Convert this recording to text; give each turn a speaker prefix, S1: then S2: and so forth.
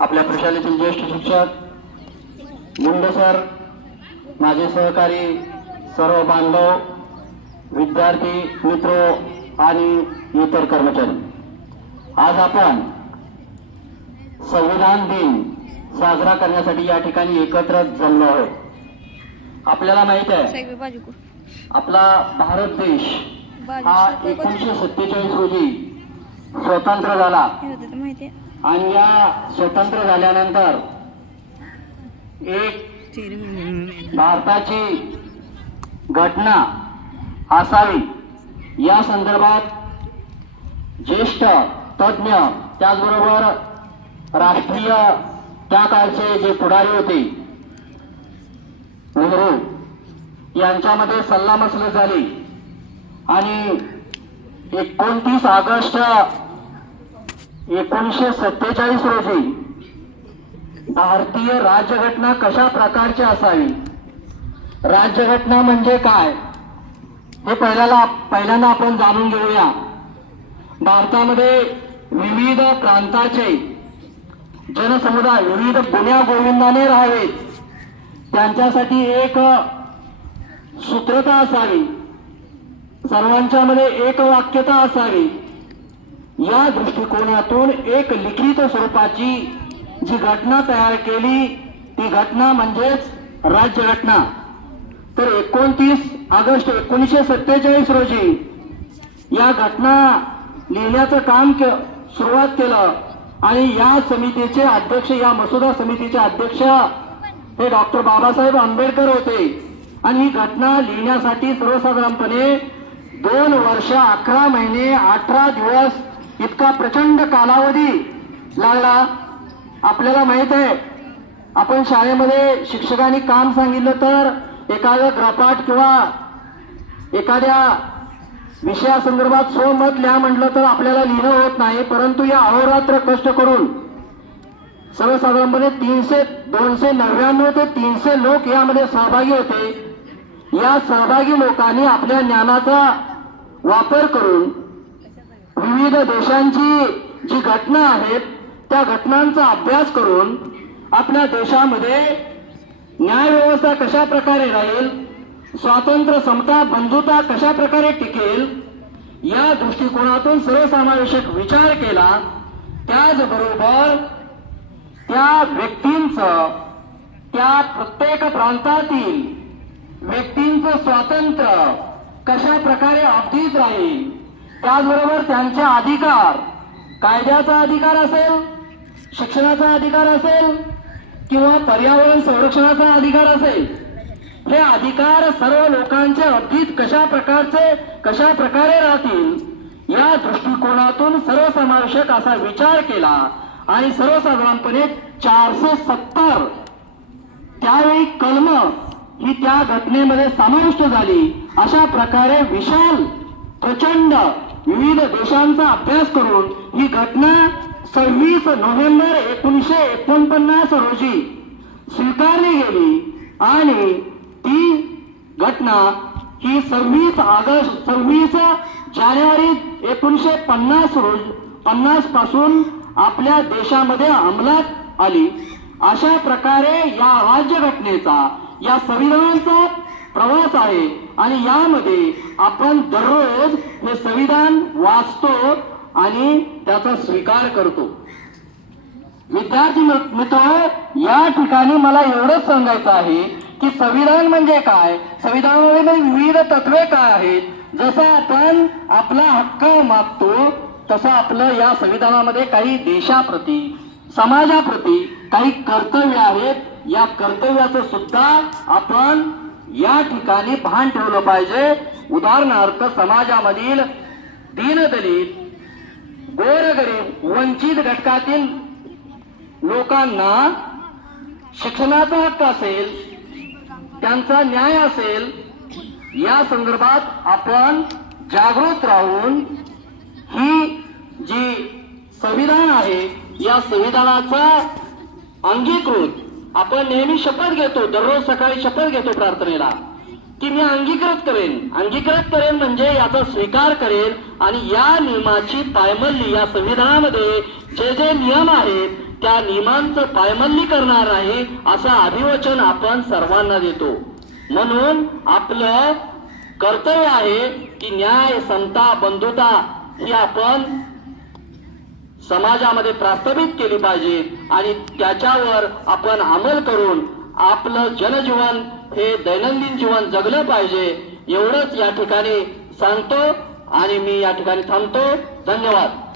S1: आपल्या प्रशालेतील ज्येष्ठ शिक्षक मुंडे सर माझे सहकारी सर्व बांधव विद्यार्थी मित्र आणि इतर कर्मचारी. आज आपण संविधान दिन साजरा करण्यासाठी या ठिकाणी एकत्र जमलो आहोत. आपल्याला माहीत आहे आपला भारत देश हा एकोणीसशे सत्तेचाळीस रोजी स्वतंत्र झाला. आणि या स्वतंत्र झाल्यानंतर एक भारताची घटना असावी. या संदर्भात ज्येष्ठ तज्ज्ञ त्याचबरोबर राष्ट्रीय त्या काळचे जे पुढारी होते नेहरू यांच्यामध्ये सल्लामसलत झाली. आणि एकोणतीस ऑगस्ट एकोणीसशे सत्तेचाळीस रोजी भारतीय राज्यघटना कशा प्रकारची असावी? राज्यघटना म्हणजे काय? हे पहिल्याला पहिल्यांदा आपण जाणून घेऊया. भारतामध्ये विविध प्रांताचे जनसमुदाय विविध पुण्या गोविंदाने राहावेत. त्यांच्यासाठी एक सूत्रता असावी. सर्वांच्यामध्ये एक वाक्यता असावी. या दृष्टिकोनातून एक लिखित स्वरूपाची जी घटना तयार केली ती घटना म्हणजेच राज्यघटना. तर एकोणतीस ऑगस्ट एकोणीसशे सत्तेचाळीस रोजी या घटना लिहिण्याचं काम के- सुरुवात केलं आणि या समितीचे अध्यक्ष या मसुदा समितीचे अध्यक्ष हे डॉक्टर बाबासाहेब आंबेडकर होते. आणि ही घटना लिहिण्यासाठी सर्वसाधारणपणे दोन वर्ष अकरा महिने अठरा दिवस इतका प्रचंड कालावधी लागला. आपल्याला माहीत आहे आपण शाळेमध्ये शिक्षकांनी काम सांगितलं तर एखादं ग्रपाट किंवा एखाद्या विषयासंदर्भात स्वमत लिहा म्हटलं तर आपल्याला लिहिणं होत नाही परंतु या अहोरात्र कष्ट करून सर्वसाधारणपणे तीनशे दोनशे नव्याण्णव ते तीनशे लोक यामध्ये सहभागी होते. या सहभागी लोकांनी आपल्या ज्ञानाचा वापर करून विविध देशांची जी घटना आहेत त्या घटनांचा अभ्यास करून आपल्या देशामध्ये न्यायव्यवस्था कशा प्रकारे राहील स्वातंत्र्य समता बंधुता कशा प्रकारे टिकेल या दृष्टिकोनातून सर्वसमावेशक विचार केला त्याचबरोबर त्या व्यक्तींचं त्या प्रत्येक प्रांतातील व्यक्तींचं स्वातंत्र्य कशा प्रकारे अब्दीत राहील त्याचबरोबर त्यांचे अधिकार कायद्याचा अधिकार असेल शिक्षणाचा अधिकार असेल किंवा पर्यावरण संरक्षणाचा अधिकार असेल हे अधिकार सर्व लोकांचे अब्दीत कशा प्रकारचे कशा प्रकारे राहतील या दृष्टिकोनातून सर्वसमावेशक असा विचार केला आणि सर्वसाधारणपणे चारशे सत्तर. त्यावेळी कलम ही त्या घटनेमध्ये समाविष्ट झाली. अशा प्रकारे विशाल प्रचंड विविध देशांचा अभ्यास करून ही घटना सव्वीस नोव्हेंबर एकोणीसशे एकोणपन्नास रोजी स्वीकारली गेली. आणि ती घटना ही सव्वीस ऑगस्ट सव्वीस जानेवारी एकोणीसशे पन्नास रोज पन्नासपासून आपल्या देशामध्ये अंमलात आली. अशा प्रकारे या राज्यघटनेचा या संविधानाचा प्रवास आहे. आणि यामध्ये आपण दररोज हे संविधान वाचतो आणि त्याचा स्वीकार करतो. विद्यार्थी मित्र या ठिकाणी मला एवढंच सांगायचं आहे की संविधान म्हणजे काय? संविधानामध्ये म्हणजे विविध तत्वे काय आहेत? जसं आपण आपला हक्क मागतो तसं आपलं या संविधानामध्ये काही देशाप्रती समाजाप्रती काही कर्तव्य आहेत. या कर्तव्याचं सुद्धा आपण या ठिकाणी भान ठेवलं पाहिजे. उदाहरणार्थ समाजामधील दीनदलित गोरगरीब वंचित घटकातील लोकांना शिक्षणाचा हक्क असेल त्यांचा न्याय असेल या संदर्भात आपण जागृत राहून ही जी संविधान आहे या संविधानाचा अंगीकृत आपण नेहमी शपथ घेतो दररोज सकाळी शपथ घेतो प्रार्थनेला. की मी अंगीकृत करेन. अंगीकृत करेन म्हणजे याचा स्वीकार करेन आणि या नियमाची पायमल्ली या संविधानामध्ये जे जे नियम आहेत त्या नियमांचं पायमल्ली करणार नाही असं अभिवचन आपण सर्वांना देतो. म्हणून आपलं कर्तव्य आहे की न्याय समता बंधुता ही आपण समाजामध्ये प्रस्थापित केली पाहिजे आणि त्याच्यावर आपण अंमल करून आपलं जनजीवन हे दैनंदिन जीवन जगलं पाहिजे. एवढंच या ठिकाणी सांगतो आणि मी या ठिकाणी थांबतो. धन्यवाद.